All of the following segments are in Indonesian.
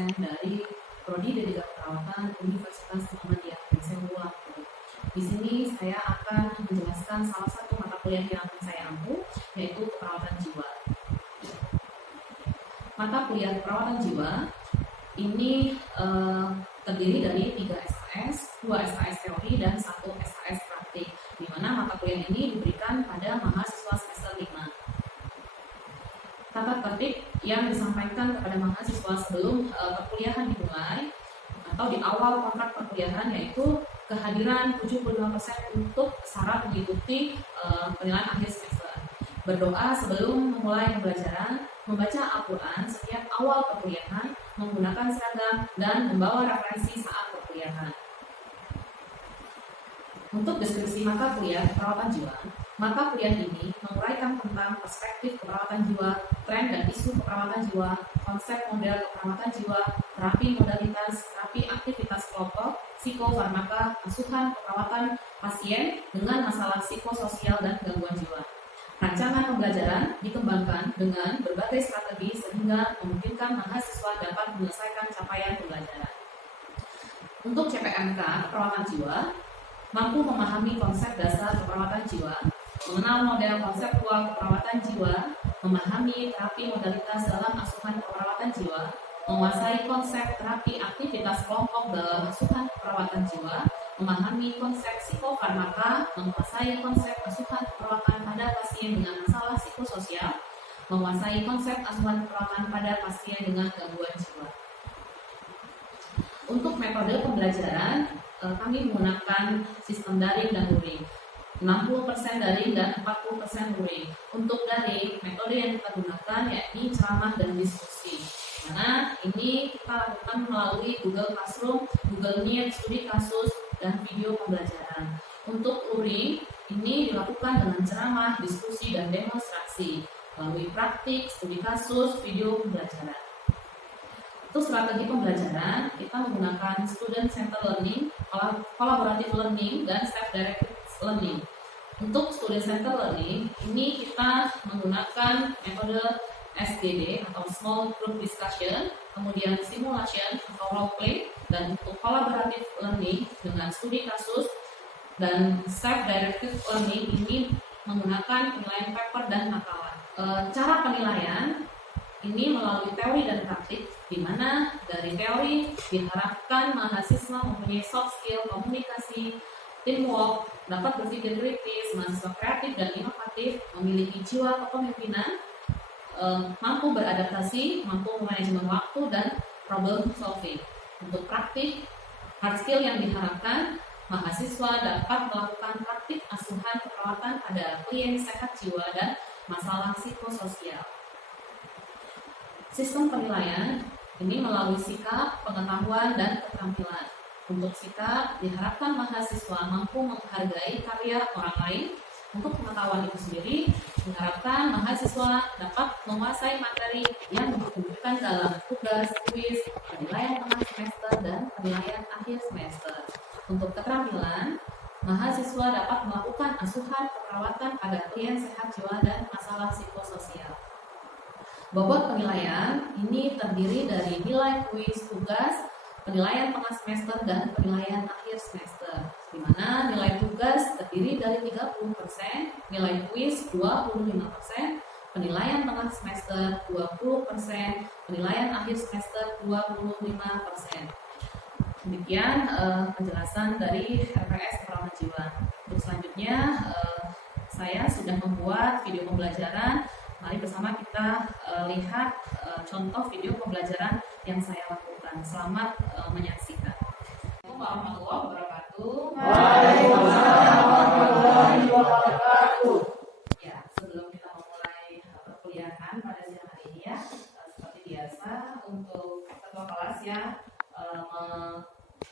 dosen dari Prodi D3 Keperawatan Universitas Muhammadiyah. Saya ulang. Di sini saya akan menjelaskan salah satu mata kuliah yang akan saya ampu, yaitu keperawatan jiwa. Mata kuliah keperawatan jiwa ini terdiri dari 3 SKS, 2 SKS teori, dan 1 SKS praktik, di mana mata kuliah ini diberikan pada mahasiswa semester 5. Tata tertib yang disampaikan kepada mahasiswa sebelum perkuliahan dimulai atau di awal kontrak perkuliahan, yaitu kehadiran 75% untuk syarat mengikuti penilaian akhir semester. Berdoa sebelum memulai pembelajaran, membaca Al-Quran setiap awal perkuliahan, menggunakan seragam, dan membawa referensi saat perkuliahan. Untuk deskripsi mata kuliah keperawatan jiwa, mata kuliah ini menguraikan tentang perspektif keperawatan jiwa, tren dan isu keperawatan jiwa, konsep model keperawatan jiwa, terapi modalitas, terapi aktivitas kelompok, psikofarmaka, asuhan keperawatan pasien dengan masalah psikososial dan gangguan jiwa. Rancangan pembelajaran dikembangkan dengan berbagai strategi sehingga memungkinkan mahasiswa dapat menyelesaikan capaian pembelajaran. Untuk CPMK keperawatan jiwa, mampu memahami konsep dasar keperawatan jiwa, mengenal model konseptual keperawatan jiwa, memahami terapi modalitas dalam asuhan keperawatan jiwa, menguasai konsep terapi aktivitas kelompok dalam asuhan keperawatan jiwa, memahami konsep psikofarmaka, menguasai konsep asuhan keperawatan pada pasien dengan masalah psikososial, menguasai konsep asuhan keperawatan pada pasien dengan gangguan jiwa. Untuk metode pembelajaran, kami menggunakan sistem daring dan luring. 60% daring dan 40% luring. Untuk daring, metode yang kita gunakan yakni ceramah dan diskusi. Karena ini kita lakukan melalui Google Classroom, Google Meet, studi kasus, dan video pembelajaran. Untuk luring, ini dilakukan dengan ceramah, diskusi, dan demonstrasi melalui praktik, studi kasus, video pembelajaran. Untuk strategi pembelajaran, kita menggunakan student-centered learning, collaborative learning, dan self-directed learning. Untuk student-centered learning, ini kita menggunakan metode SGD atau Small Group Discussion, kemudian simulation atau role play, dan untuk collaborative learning dengan studi kasus dan self-directed learning ini menggunakan penilaian paper dan makalah. Cara penilaian ini melalui teori dan praktik, di mana dari teori diharapkan mahasiswa mempunyai soft skill, komunikasi, teamwork, dapat berpikir kritis, mahasiswa kreatif dan inovatif, memiliki jiwa kepemimpinan, mampu beradaptasi, mampu manajemen waktu, dan problem solving. Untuk praktik, hard skill yang diharapkan, mahasiswa dapat melakukan praktik asuhan keperawatan pada klien sehat jiwa dan masalah psikososial. Sistem penilaian ini melalui sikap, pengetahuan, dan keterampilan. Untuk sikap, diharapkan mahasiswa mampu menghargai karya orang lain. Untuk pengetahuan itu sendiri, diharapkan mahasiswa dapat menguasai materi yang ditunjukkan dalam tugas, kuis, penilaian tengah semester, dan penilaian akhir semester. Untuk keterampilan, mahasiswa dapat melakukan asuhan keperawatan pada klien sehat jiwa dan masalah psikososial. Bobot penilaian ini terdiri dari nilai kuis, tugas, penilaian tengah semester, dan penilaian akhir semester, di mana nilai tugas terdiri dari 30%, nilai kuis 25%, penilaian tengah semester 20%, penilaian akhir semester 25%. Demikian penjelasan dari RPS Keperawatan Jiwa. Untuk selanjutnya, saya sudah membuat video pembelajaran. Mari bersama kita lihat contoh video pembelajaran yang saya lakukan. Selamat menyaksikan. Assalamualaikum warahmatullahi wabarakatuh. Waalaikumsalam warahmatullahi wabarakatuh. Ya, sebelum kita memulai perkuliahan pada siang hari ini ya, seperti biasa untuk ketua kelas ya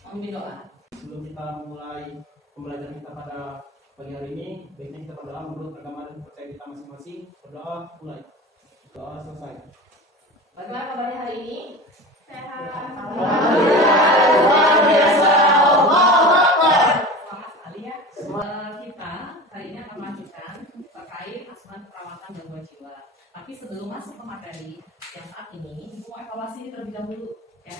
memimpin doa. Sebelum kita mulai pembelajaran kita pada pagi hari ini, baiknya kita berdoa menurut agama dan kepercayaan kita masing-masing. Berdoa mulai. Doa selesai. Bagaimana kabarnya hari ini? Sehat. Luar biasa. Selamat sekali ya. Kita hari ini akan melanjutkan terkait asuhan perawatan gangguan jiwa. Tapi sebelum masuk ke materi yang saat ini, mau evaluasi terlebih dahulu. Ya,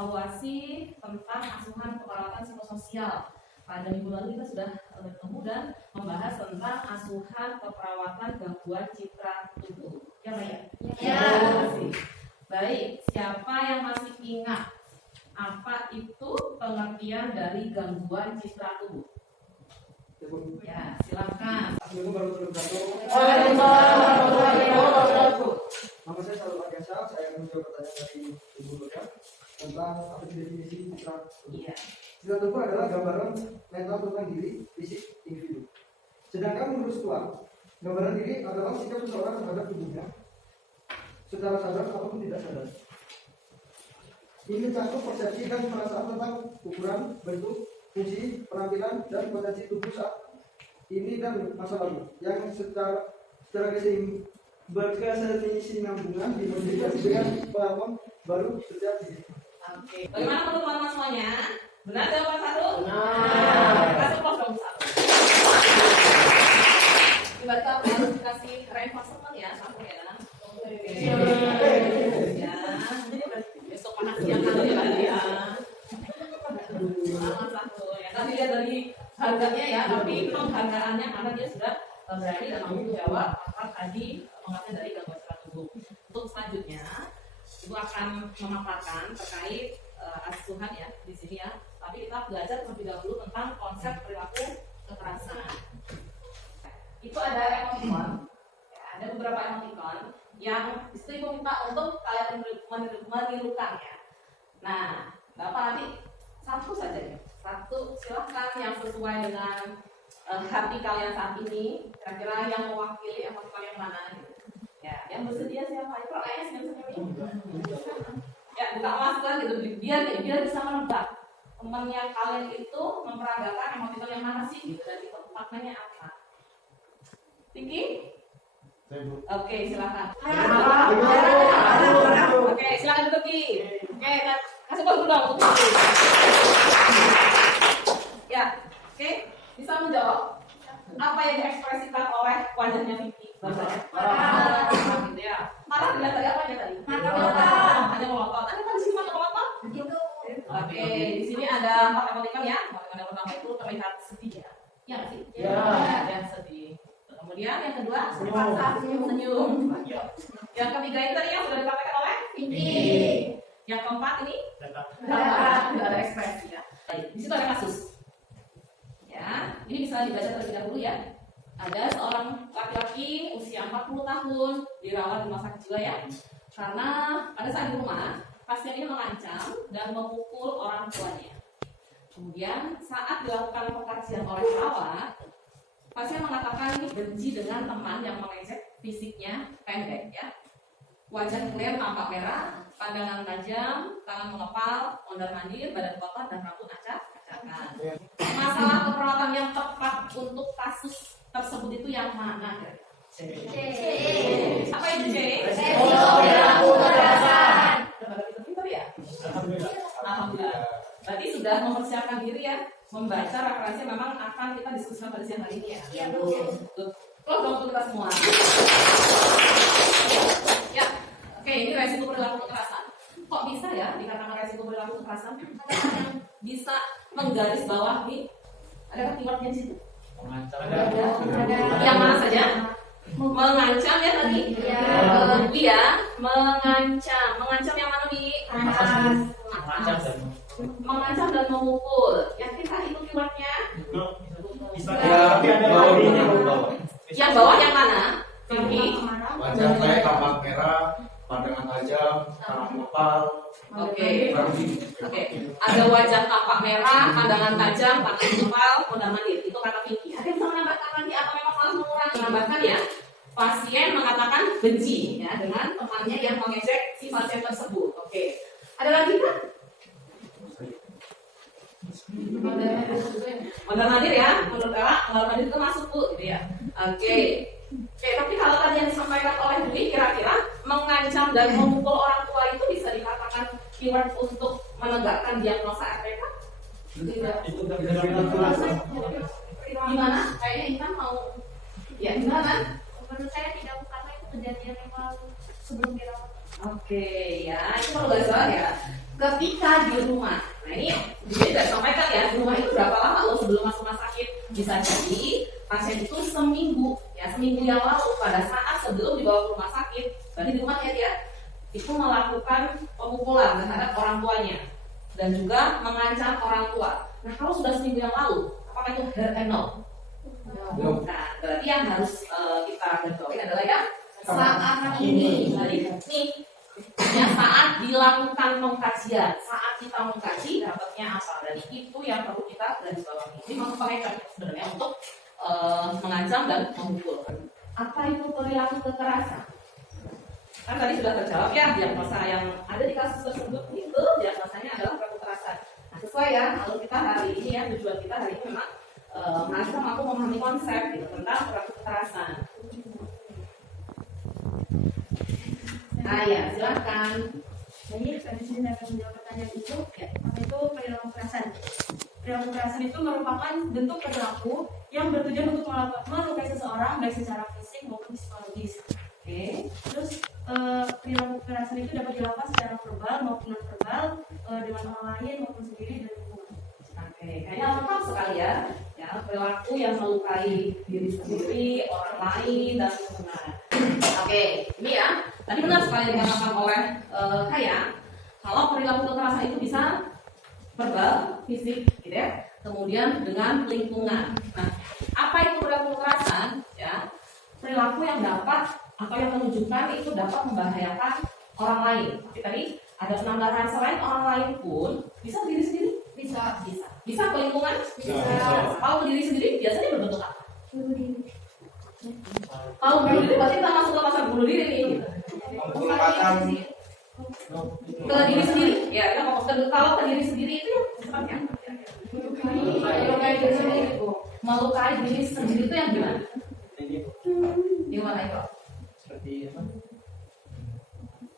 evaluasi tentang asuhan keperawatan psikososial. Pada minggu lalu kita sudah bertemu dan membahas tentang asuhan keperawatan gangguan citra tubuh. Ya, Mbak ya? Ya. Terima kasih. Baik, siapa yang masih ingat apa itu pengertian dari gangguan citra tubuh? Ya, silakan. Assalamualaikum warahmatullahi wabarakatuh. Waalaikumsalam warahmatullahi wabarakatuh. Nama saya Salman Agasa, saya akan menjawab pertanyaan dari Ibu Luka tentang apa itu definisi citra tubuh. Iya. Citra tubuh adalah gambaran mental tentang diri fisik individu. Sedangkan menurut Stuart, gambaran diri adalah sikap seseorang terhadap tubuhnya secara sadar ataupun tidak sadar. Ini mencakup persepsi dan perasaan tentang ukuran, bentuk, fungsi, penampilan, dan potensi tubuh saat ini dan masa lalu yang secara berkesinambungan dimodifikasi dengan pengalaman baru setiap diri. Oke. Bagaimana menurut teman-teman semuanya? Benar jawaban satu? Benar. Kasih plus dong satu. Coba kita harus kasih reinforcement ya, satu ya. Ya. Besok makan siang kali ya. Satu ya. Tadi lihat dari harganya ya, tapi penghargaannya karena dia sudah berani dan mampu menjawab apa tadi mengerti dari gangguan citra tubuh. Untuk selanjutnya itu akan memaparkan terkait asuhan ya di sini ya. Tapi kita belajar terlebih dahulu tentang konsep perilaku kekerasan. Itu ada emoticon, ya, ada beberapa emoticon yang istri ibu minta untuk kalian menirukan ya. Nah, Bapak nanti satu saja ya. Satu silahkan yang sesuai dengan hati kalian saat ini. Kira-kira yang mewakili emoticon yang mana gitu. Ya, yang bersedia siapa? Itu kayaknya senyum-senyum. Ya, buka masker gitu biar bisa menebak temannya kalian itu memperagakan emoticon yang mana sih gitu dan itu maknanya apa. Tinggi? Oke, silakan. Oke, silakan duduk Ki. Oke, kasih pause dulu dong untuk Ki. Ya, oke, bisa menjawab apa yang diekspresikan oleh wajahnya Vicky? Marah, gitu ya. Marah dilihat dari apa tadi? Hanya melotot. Ada kan di sini mata melotot? Oke, di sini ada empat emoticon ya. Emoticon yang pertama itu terlihat sedih ya. Iya nggak sih? Ya, sedih. Kemudian yang kedua senyum. Yang ketiga itu tadi yang sudah dikatakan oleh Vicky. Yang keempat ini tidak ada ekspresi ya. Baik, di situ ada kasus. Ya, ini bisa dibaca terlebih dahulu ya. Ada seorang laki-laki usia 40 tahun dirawat di rumah sakit jiwa ya. Karena pada saat di rumah pasien ini mengancam dan memukul orang tuanya. Kemudian saat dilakukan pengkajian oleh perawat, pasien mengatakan ini benci dengan teman yang mengejek fisiknya pendek ya. Wajah clear tampak merah, pandangan tajam, tangan mengepal, mondar-mandir, badan kotor dan rambut acak-acakan. Masalah keperawatan yang tepat untuk kasus tersebut itu yang mana? C. Apa itu C? Resiko perilaku kekerasan. Pintar ya? Alhamdulillah. Berarti sudah mempersiapkan diri ya, membaca referensi memang akan kita diskusikan pada siang hari ini ya. Iya, betul. Kalau dong untuk kita semua. Ya, oke, ini resiko perilaku kekerasan. Kok bisa ya dikatakan resiko perilaku kekerasan? Katakan yang bisa menggaris bawahi. Ada keywordnya di situ? Yang mana saja? Mengancam ya tadi? Iya, mengancam. Mengancam yang mana Bi? Mengancam dan memukul. Yakinkah itu keywordnya? Yang bawah yang mana? Bi? Wajah saya tampak merah, pandangan tajam, tangan mengepal. Oke. Ada wajah tampak merah, pandangan tajam, tangan mengepal, mondar-mandir. Itu kata Vicky. Ada yang bisa menambahkan lagi atau memang malah mengurangi? Menambahkan ya. Pasien mengatakan benci ya dengan temannya yang mengejek si pasien tersebut. Oke. Ada lagi kan? Mondar-mandir ya. Menurut Ella, mondar-mandir itu masuk Bu, gitu ya. Oke, tapi kalau tadi yang disampaikan oleh Dwi, kira-kira mengancam dan memukul orang tua itu bisa dikatakan keyword untuk menegakkan diagnosa RPK? Tidak. Gimana? Kayaknya Intan mau, ya gimana? Menurut saya tidak, karena itu kejadian yang lalu sebelum dirawat. Oke, ya itu perlu garis bawah ya. ketika di rumah. Nah ini sudah sampaikan ya, di rumah itu berapa lama loh sebelum masuk rumah sakit? Bisa jadi pasien itu seminggu yang lalu pada saat sebelum dibawa ke rumah sakit, berarti di rumah ya dia itu melakukan pemukulan terhadap orang tuanya dan juga mengancam orang tua. Nah kalau sudah seminggu yang lalu, apakah itu herd no? Nah berarti yang harus kita garisbawahi adalah ya saat ini. Nih ya, saat dilakukan pengkajian, saat kita mengkaji dapatnya apa, dan itu yang perlu kita garis bawahi. Ini mengkaitkan sebenarnya untuk mengancam dan memukul. Apa itu perilaku kekerasan? Kan tadi sudah terjawab ya, diagnosa yang ada di kasus tersebut itu diagnosanya adalah perilaku kekerasan. Nah sesuai ya, lalu kita hari ini ya, tujuan kita hari ini memang merasa mampu memahami konsep gitu, tentang perilaku kekerasan. Ah ya, silakan. Jadi di sini saya akan menjawab pertanyaan itu. Ya, apa itu perilaku kekerasan? Perilaku kekerasan itu merupakan bentuk perilaku yang bertujuan untuk melukai seseorang baik secara fisik maupun psikologis. Oke. Terus perilaku kekerasan itu dapat dilakukan secara verbal maupun non verbal dengan orang lain maupun sendiri dan lingkungan. Oke, kayaknya lengkap sekali ya. Ya, perilaku yang melukai diri sendiri, orang lain dan lingkungan. Oke, ini ya. Tadi benar sekali dikatakan oleh Kaya, kalau perilaku kekerasan itu bisa verbal, fisik, gitu ya. Kemudian dengan lingkungan. Nah, apa itu perilaku kekerasan? Ya, perilaku yang dapat atau yang menunjukkan itu dapat membahayakan orang lain. Tapi tadi ada penambahan selain orang lain pun bisa diri sendiri, bisa ke lingkungan, bisa. Kalau ke diri sendiri biasanya berbentuk apa? Kalau bunuh diri berarti kita masuk ke pasar bunuh diri nih. Ke diri sendiri, ya kita fokus ke kalau ke diri sendiri itu seperti apa? Melukai diri sendiri. Melukai diri sendiri itu yang gimana? Gimana itu? Seperti apa?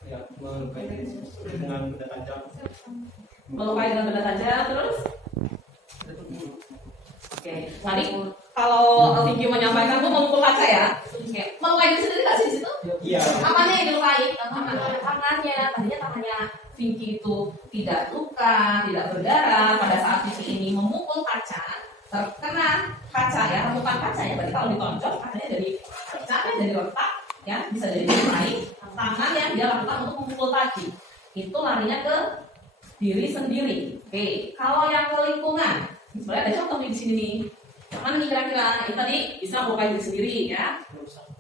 Ya, melukai diri dengan benda tajam. Melukai dengan benda tajam terus? Oke, tadi kalau Vicky menyampaikan tuh memukul kaca ya. Oke, melukai diri sendiri nggak sih di situ? Iya. Apanya yang dilukai? Tangannya. Tadinya tangannya Vicky itu tidak luka, tidak berdarah. Pada saat Vicky ini memukul kaca, terkena kaca ya, remukan kaca ya. Berarti kalau ditonjok, katanya dari pecah, dari retak, ya bisa jadi dilukai. Tangan yang dia lakukan untuk memukul tadi, itu larinya ke diri sendiri. Oke, kalau yang ke lingkungan, sebenarnya ada contoh di sini nih. Mana nih kira-kira? Ini tadi bisa melukai diri sendiri ya.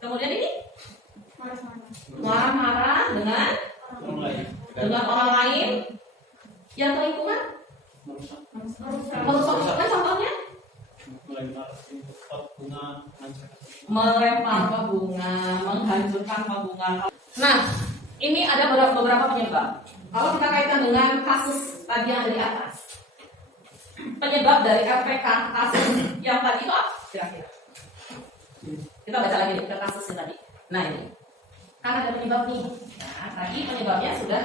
Kemudian ini marah-marah dengan orang lain. Yang ke lingkungan merusak kan contohnya? Melempar bunga, menghancurkan bunga. Nah, ini ada beberapa penyebab. Kalau kita kaitkan dengan kasus tadi yang ada di atas, penyebab dari RPK kasus yang tadi itu apa kira-kira? Kita baca lagi ke kasus yang tadi. Nah ini, kan ada penyebab nih. Nah, tadi penyebabnya sudah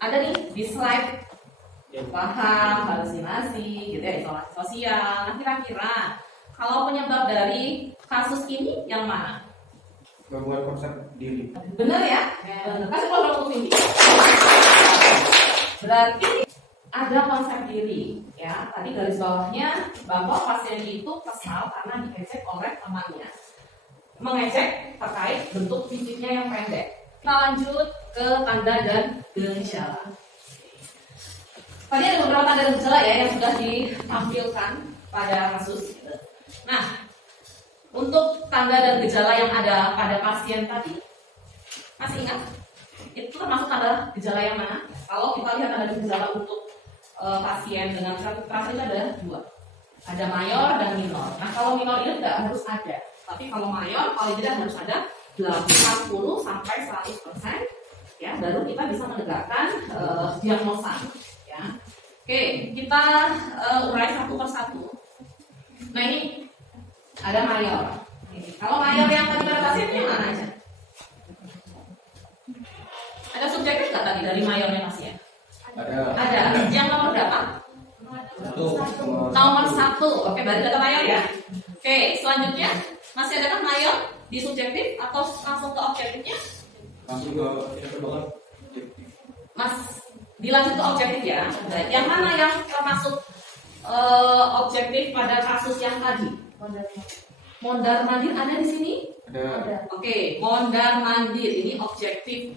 ada nih di slide. Paham, halusinasi, gitu ya, isolasi sosial. Nah kira-kira kalau penyebab dari kasus ini yang mana? Gangguan konsep diri. Benar ya? Benar. Kasih keluar untuk ini. Berarti ada konsep diri, ya. Tadi garis bawahnya bahwa pasien itu kesal karena diejek oleh temannya. Mengejek terkait bentuk fisiknya yang pendek. Kita lanjut ke tanda dan gejala. Tadi ada beberapa tanda dan gejala ya yang sudah ditampilkan pada kasus. Nah, untuk tanda dan gejala yang ada pada pasien tadi, masih ingat? Itu termasuk tanda gejala yang mana? Kalau kita lihat tanda dan gejala untuk pasien dengan kekerasan itu ada dua. Ada mayor dan minor. Nah, kalau minor ini tidak harus ada. Tapi kalau mayor paling tidak harus ada 80 sampai 100%. Ya, baru kita bisa menegakkan diagnosa. Ya. Oke, kita urai satu persatu. Nah ini ada mayor. Kalau mayor yang tadi pada pasiennya mana aja? Ada subjektif nggak tadi dari mayornya pasien? Ada. Yang nomor berapa? Nomor 1. Oke, berarti ada mayor ya. Oke, selanjutnya masih adakah mayor di subjektif atau langsung ke objektifnya? Langsung ke tidak terbangun. Mas Dilanjut ke objektif ya. Nah, yang mana yang termasuk objektif pada kasus yang tadi? Mondar mandir ada di sini? Ada. Oke, mondar mandir ini objektif.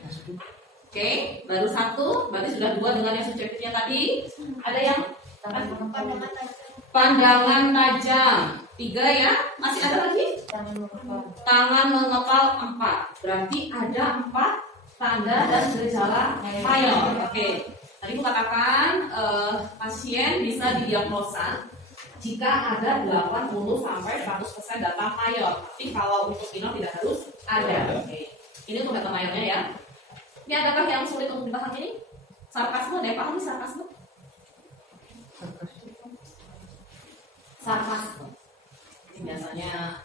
Oke, baru satu, berarti sudah dua dengan yang subjektifnya tadi. Ada yang pandangan tajam, 3 ya. Masih ada lagi? Tangan mengepal 4. Berarti ada 4 tanda dan gejala mayor. Oke. Tadi aku katakan pasien bisa didiagnosa jika ada 80 sampai 100% data mayor. Tapi kalau untuk minor tidak harus ada. Oke. Ini untuk data mayornya ya. Ini adakah yang sulit untuk dipahami ini? Sarkasme, ada yang paham nih sarkasme? Sarkasme. Ini biasanya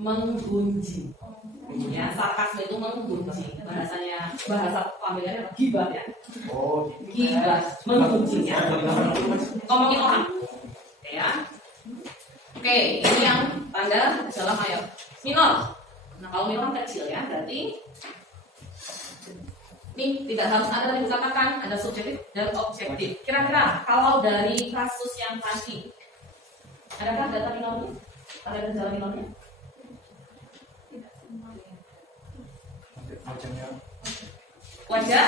menggunjing. Ya, sarkasme itu menggunjing. Bahasa familiarnya gibah ya. Oh, Gibah, menggunjing ya. Ngomongin orang. Ya. Oke, ini yang tanda gejala mayor. Minor. Nah, kalau minor kan kecil ya, berarti ini tidak harus ada yang dikatakan, ada subjektif dan objektif. Kira-kira kalau dari kasus yang tadi, adakah data minornya? Ada gejala minornya? macamnya. Wajah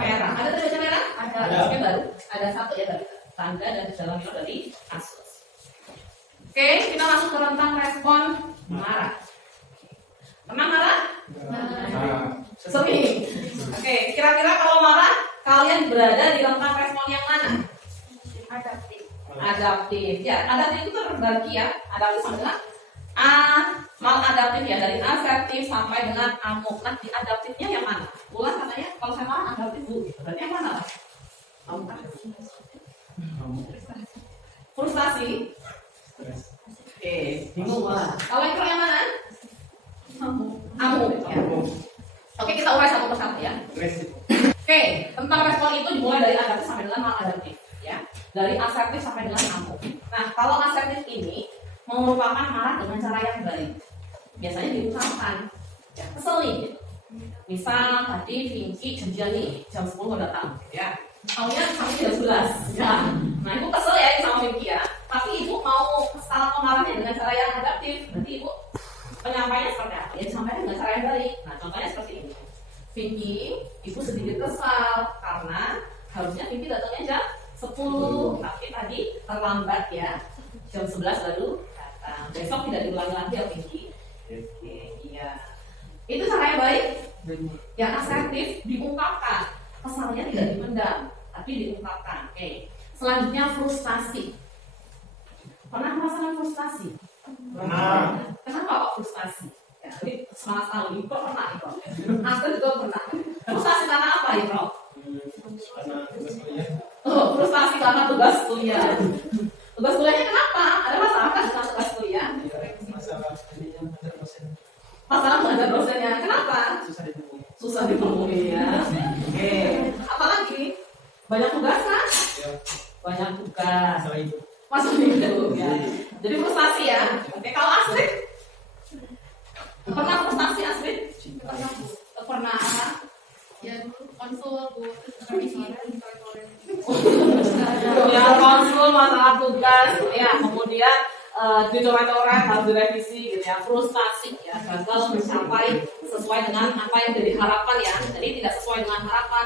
merah. Ada tanda wajah merah? Ada. Oke, baru ada satu ya tadi. Tanda dan gejala minor dari kasus. Oke, kita masuk ke rentang respon marah. Pernah marah? Nah, Sering. Oke, kira-kira kalau marah, kalian berada di rentang respon yang mana? Adaptif. Ya, adaptif itu terbagi ya. Adaptif sama dengan maladaptif ya, dari asertif sampai dengan amuk. Nah, di adaptifnya yang mana? Ulang katanya, kalau saya marah adaptif bu. Berarti yang mana? Amuk. Frustasi. Oke, bingung lah. Kalau yang mana? Amuk. Ya. Oke, kita urai satu persatu ya. Oke, tentang respon itu dimulai dari adaptif sampai dengan maladaptif ya. Dari asertif sampai dengan amuk. Nah, kalau asertif ini merupakan marah dengan cara yang baik. Biasanya diungkapkan. Ya, kesel nih. Gitu. Misal tadi Vinky janjian nih jam 10 mau datang ya. Taunya sampai jam 11. Ya. Nah, ibu kesel ya sama Vinky ya. Tapi ibu mau kesal atau marahnya dengan cara yang adaptif. Berarti ibu penyampaiannya seperti apa? Ya disampaikan dengan cara yang baik. Nah, contohnya seperti ini. Vinky, ibu sedikit kesal karena harusnya Vinky datangnya jam 10, tapi tadi terlambat ya. Jam 11 baru datang. Besok tidak diulangi lagi ya Vinky. Oke, iya. Itu cara yang baik. Yang asertif diungkapkan. Kesalnya tidak dipendam, tapi diungkapkan. Oke. Selanjutnya frustasi. Pernah merasakan frustasi? Pernah. Kenapa kok frustasi? Ya, ini semangat sekali. Kok pernah itu? Aku juga pernah. Frustasi karena apa itu? Karena tugas kuliah. Oh, frustasi karena tugas kuliah. Tugas kuliahnya kenapa? Ada masalah kan dengan tugas kuliah? Masalah ini yang ada dosen Masalah mengajar dosennya. Kenapa? susah ditemui. Susah ditemui ya. Oke. Apalagi? Banyak tugas kan? Ya, Banyak tugas. masalah itu. Masuk itu ya. Jadi frustasi ya. Oke, kalau Astrid? Pernah frustasi Astrid? Pernah apa? Ya dulu konsul bu, terus revisi Ya konsul masalah tugas ya, kemudian dicoret-coret harus direvisi gitu ya, frustasi ya, gagal mencapai sesuai dengan apa yang jadi harapan ya, jadi tidak sesuai dengan harapan.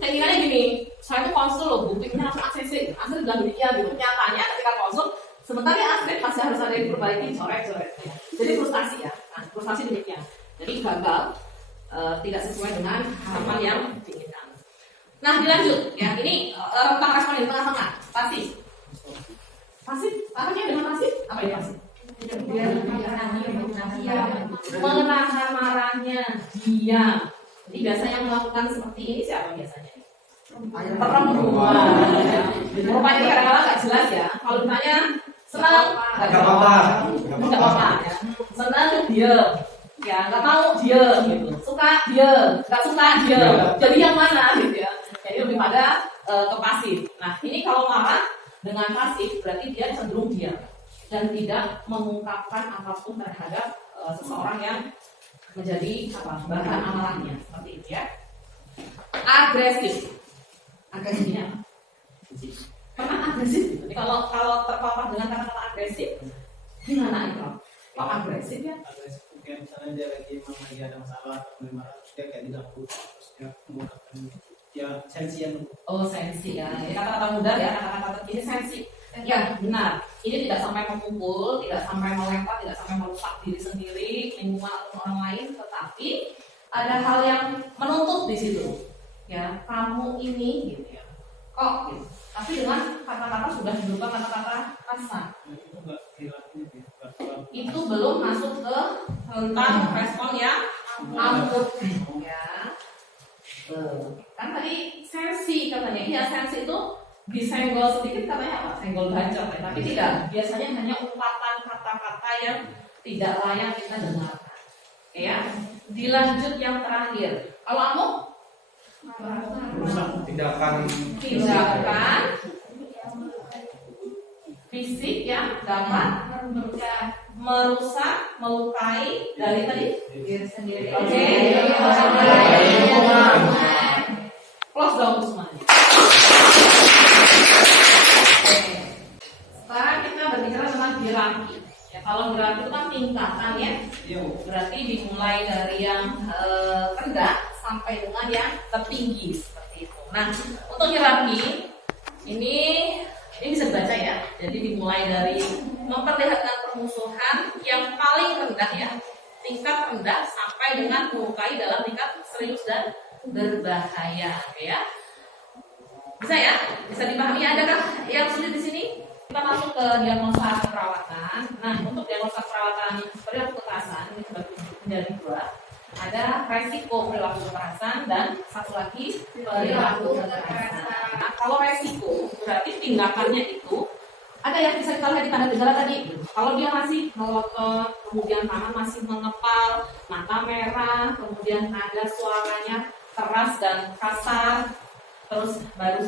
Keinginannya gini, saya tuh konsul loh, buktinya harus ACC, Astrid bilang demikian gitu. Nyatanya ketika konsul, sebentar ya Astrid masih harus ada yang diperbaiki, coret-coret. Jadi frustasi ya, nah, frustasi demikian. Jadi gagal, tidak sesuai dengan harapan yang diinginkan. Nah dilanjut ya, ini rentang respon di tengah-tengah, pasif. Pasif, apanya dengan pasif? Apa ini pasif? Menahan marahnya, diam. Jadi biasanya yang melakukan seperti ini siapa biasanya? Perempuan. Rupanya ini kadang-kadang nggak jelas ya. Kalau ditanya senang, Nggak apa-apa. nggak apa-apa ya. Senang diam. Ya nggak tahu diam gitu. Suka diam, nggak suka diam. Jadi yang mana gitu ya? Jadi lebih pada ke pasif. Nah ini kalau marah dengan pasif berarti dia cenderung diam dan tidak mengungkapkan apapun terhadap seseorang yang menjadi bahan amarahnya seperti itu ya. Agresif. Agresifnya apa? Pernah agresif? Jadi kalau terpapar dengan kata-kata agresif, gimana itu? Kok agresif ya? Agresif mungkin misalnya dia lagi ada masalah atau marah, terus dia kayak diganggu, terus dia menggunakan ya sensi yang Oh, sensi ya. Ini kata-kata muda ya, kata-kata terkini sensi. Ya, benar. Ini tidak sampai memukul, tidak sampai melempar, tidak sampai merusak diri sendiri, lingkungan atau orang lain, tetapi ada hal yang menuntut di situ. Ya, kamu ini gitu ya. Kok gitu. Tapi dengan kata-kata sudah berupa kata-kata kasar. itu enggak perilakunya Itu belum masuk ke tentang respon yang ampuh ya. Kan tadi sensi katanya, iya sensi itu disenggol sedikit katanya apa? Senggol bacok ya. Tapi tidak, biasanya hanya ungkapan kata-kata yang tidak layak kita dengarkan. Ya, dilanjut yang terakhir. Kalau kamu tindakan fisik yang dapat merusak, melukai dari tadi diri sendiri. Oke. Close dong semuanya. Oke. Sekarang kita berbicara tentang hierarki. Ya, kalau hierarki itu kan tingkatan ya. Berarti dimulai dari yang rendah sampai dengan yang tertinggi seperti itu. Nah, untuk hierarki ini bisa dibaca ya. Jadi dimulai dari memperlihatkan permusuhan yang paling rendah ya, tingkat rendah sampai dengan melukai dalam tingkat serius dan berbahaya ya. Bisa ya? Bisa dipahami? Adakah yang sulit di sini? Kita masuk ke diagnosa keperawatan. Nah, untuk diagnosa keperawatan perilaku kekerasan ini terbagi menjadi dua. Ada resiko perilaku kekerasan dan satu lagi perilaku kekerasan. Nah, kalau resiko berarti tindakannya itu ada yang bisa kita lihat di tanda gejala tadi. Kalau dia masih melotot, kemudian tangan masih mengepal, mata merah, kemudian nada suaranya keras dan kasar, terus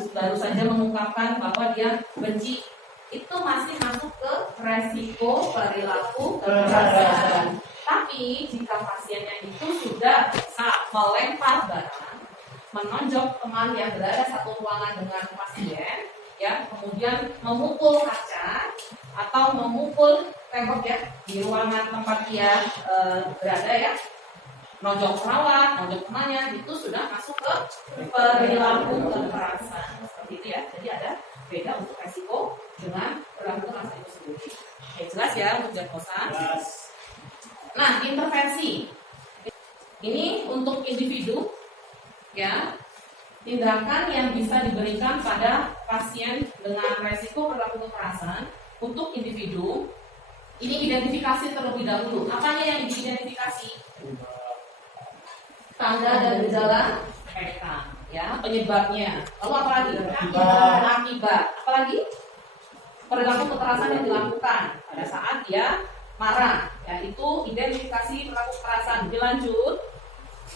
baru saja mengungkapkan bahwa dia benci, itu masih masuk ke resiko perilaku kekerasan. Tapi jika pasiennya itu sudah bisa melempar barang, menonjok teman yang berada satu ruangan dengan pasien, ya, kemudian memukul kaca atau memukul tembok ya di ruangan tempat dia berada ya, nonjok perawat, nonjok temannya, itu sudah masuk ke perilaku kekerasan seperti itu ya. Jadi ada beda untuk resiko dengan perilaku kekerasan itu sendiri. Oke, jelas ya untuk diagnosa. Nah, intervensi ini untuk individu ya, tindakan yang bisa diberikan pada pasien dengan resiko perilaku kekerasan untuk individu. Ini identifikasi terlebih dahulu. Apanya yang diidentifikasi? Tanda dan gejala PK ya, penyebabnya. Lalu apa lagi? Akibat. Apalagi? Perilaku kekerasan yang dilakukan pada saat dia marah, yaitu identifikasi perilaku kekerasan. Dilanjut,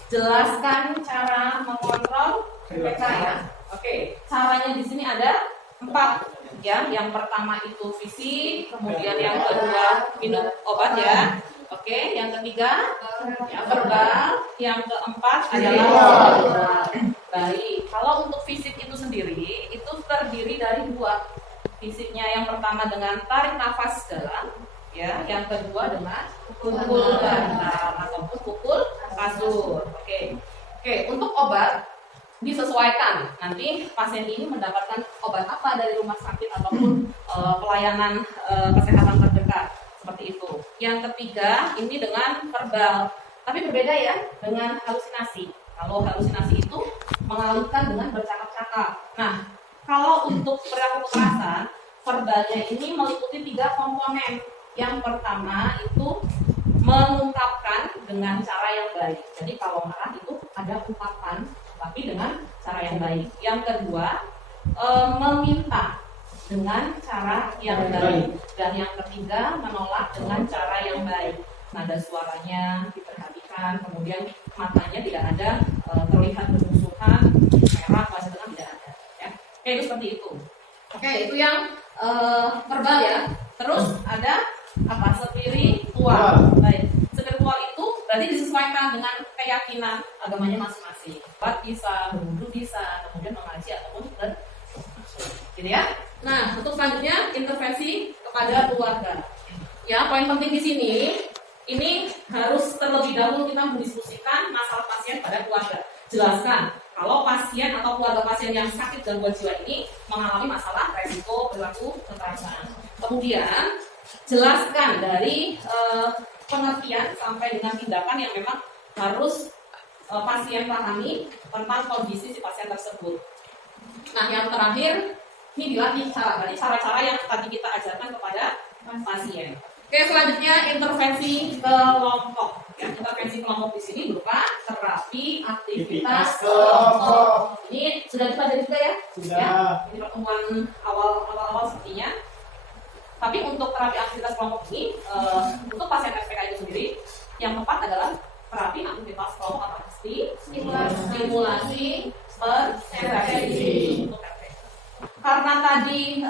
jelaskan cara mengontrol PK ya. Oke, caranya di sini ada 4 ya. Yang pertama itu fisik, kemudian yang kedua minum obat ya. Oke, yang ketiga ya verbal, yang keempat adalah verbal. Baik, kalau untuk fisik itu sendiri itu terdiri dari 2. Fisiknya yang pertama dengan tarik nafas dalam, ya, yang kedua dengan pukul bantal ataupun pukul kasur. Oke, untuk obat disesuaikan. Nanti pasien ini mendapatkan obat apa dari rumah sakit ataupun pelayanan kesehatan terdekat seperti itu. Yang ketiga ini dengan verbal, tapi berbeda ya dengan halusinasi. Kalau halusinasi itu mengalihkan dengan bercakap-cakap. Nah, kalau untuk perilaku kekerasan, verbalnya ini meliputi 3 komponen. Yang pertama itu mengungkapkan dengan cara yang baik. Jadi kalau marah itu ada ungkapan, tapi dengan cara yang baik. Yang kedua, meminta dengan cara yang baik. Dan yang ketiga, menolak dengan cara yang baik. Nada suaranya diperhatikan, kemudian matanya tidak ada terlihat bermusuhan, merah, wajah tengah tidak ada. Ya. Oke, itu seperti itu. Oke, itu yang verbal ya. Terus ada apa? Spiritual. Baik. Spiritual itu berarti disesuaikan dengan keyakinan agamanya masing-masing. Sholat bisa, berwudu bisa, kemudian mengaji ataupun ya. Nah, untuk selanjutnya intervensi kepada keluarga. Ya, poin penting di sini ini harus terlebih dahulu kita mendiskusikan masalah pasien pada keluarga. Jelaskan kalau pasien atau keluarga pasien yang sakit gangguan jiwa ini mengalami masalah resiko perilaku kekerasan. Kemudian jelaskan dari pengertian sampai dengan tindakan yang memang harus pasien pahami tentang kondisi si pasien tersebut. Nah, yang terakhir ini dilatih cara-cara yang tadi kita ajarkan kepada pasien. Oke, selanjutnya intervensi kelompok. Ya, intervensi kelompok di sini berupa terapi aktivitas kelompok. Ini sudah dipelajari juga ya? Sudah. Ya, ini pertemuan awal sepertinya. Tapi untuk terapi aktivitas kelompok ini, untuk pasien SPK itu sendiri, yang tepat adalah terapi aktivitas kelompok atau stimulasi persepsi untuk RT. Karena tadi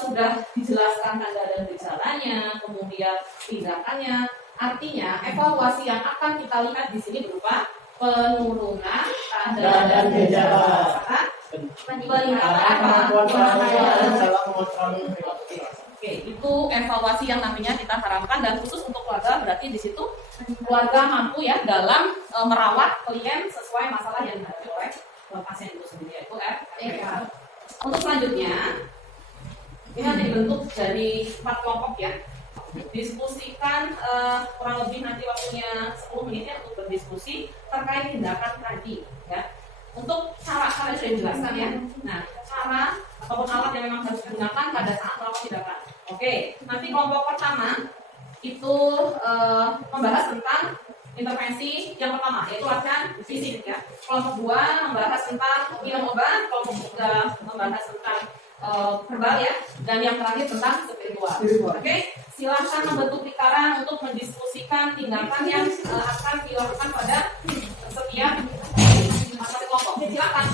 sudah dijelaskan tanda dan gejalanya, kemudian tindakannya, artinya evaluasi yang akan kita lihat di sini berupa penurunan tanda dan gejala, peningkatan kemampuan dalam mengontrol perilaku. Oke, itu evaluasi yang nantinya kita harapkan, dan khusus untuk keluarga berarti di situ keluarga mampu ya dalam merawat klien sesuai masalah yang dihadapi oleh pasien itu sendiri, yaitu RPK. Untuk selanjutnya ini nanti dibentuk dari 4 kelompok ya. Diskusikan kurang lebih nanti waktunya 10 menit ya untuk berdiskusi terkait tindakan tadi ya. Untuk cara-cara sudah dijelaskan ya. Nah, cara ataupun alat yang memang harus digunakan pada saat melakukan tindakan. Oke, nanti kelompok pertama itu membahas tentang intervensi yang pertama, yaitu latihan fisik ya. Kelompok 2 membahas tentang minum obat, kelompok 3 membahas tentang verbal ya, dan yang terakhir tentang spiritual. Oke, silahkan membentuk lingkaran untuk mendiskusikan tindakan yang akan dilakukan pada setiap masing-masing kelompok. Silakan.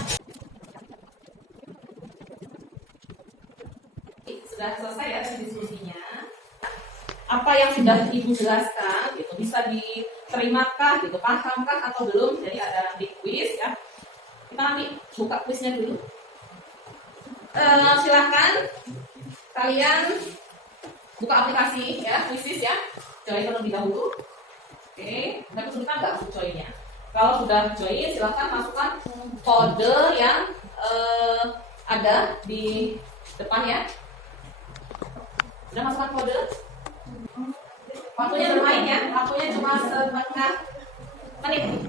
Sudah selesai ya diskusinya. Apa yang sudah Ibu jelaskan gitu bisa diterimakah gitu, pahamkah atau belum? Jadi ada di quiz ya. Kita nanti buka quiznya dulu. Silahkan kalian buka aplikasi ya, Quizizz ya. Join terlebih dahulu. Oke, tapi kesulitan nggak untuk joinnya? Kalau sudah join, silahkan masukkan kode yang ada di depan ya. Sudah masukkan kode? Waktunya bermain ya, waktunya cuma setengah menit.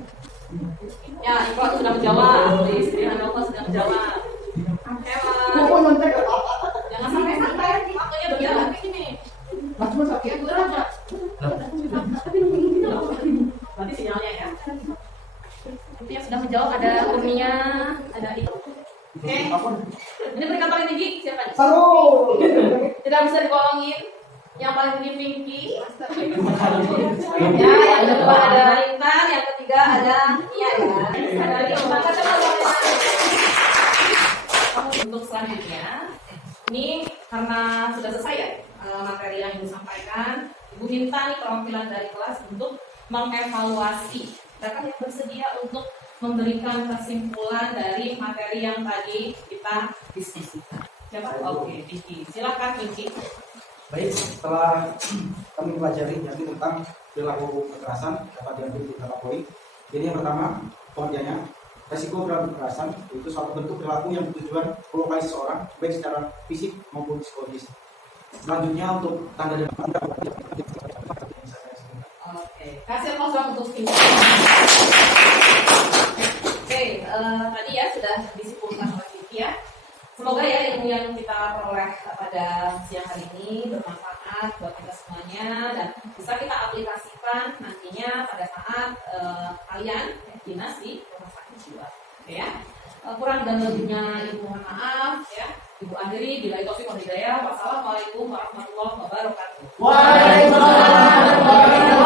Ya, Iqbal sudah menjawab, Istri Hanova sudah menjawab. Hewan, jangan sampai waktunya berjalan kayak gini. Nanti sinyalnya ya. Nanti yang sudah menjawab ada Kurnia, ada itu. Oke, ini peringkat paling tinggi siapa? Tidak bisa dibolongin. Yang paling tinggi Pinky. Ya, yang kedua ada Intan, yang ketiga ada Nia ya. Dari untuk selanjutnya, ini karena sudah selesai ya materi yang Ibu sampaikan, Ibu minta nih perwakilan dari kelas untuk mengevaluasi. Mereka yang bersedia untuk memberikan kesimpulan dari materi yang tadi kita diskusikan. Siapa? Oke, Pinky. Silakan Pinky. Baik, setelah kami pelajari nanti tentang perilaku kekerasan dapat diambil di beberapa poin. Jadi yang pertama, pengertiannya, resiko perilaku kekerasan itu suatu bentuk perilaku yang bertujuan melukai seseorang baik secara fisik maupun psikologis. Selanjutnya untuk tanda dan Oke, kasih kosong untuk Pinky. Oke, tadi ya sudah disimpulkan oleh Pinky ya. Semoga ya ilmu yang kita peroleh pada siang hari ini bermanfaat buat kita semuanya dan bisa kita aplikasikan nantinya pada saat kalian dinas di rumah sakit jiwa. Oke ya. Kurang dan lebihnya Ibu mohon maaf ya. Ibu akhiri bila itu hidayah. Wassalamualaikum warahmatullahi wabarakatuh. Waalaikumsalam.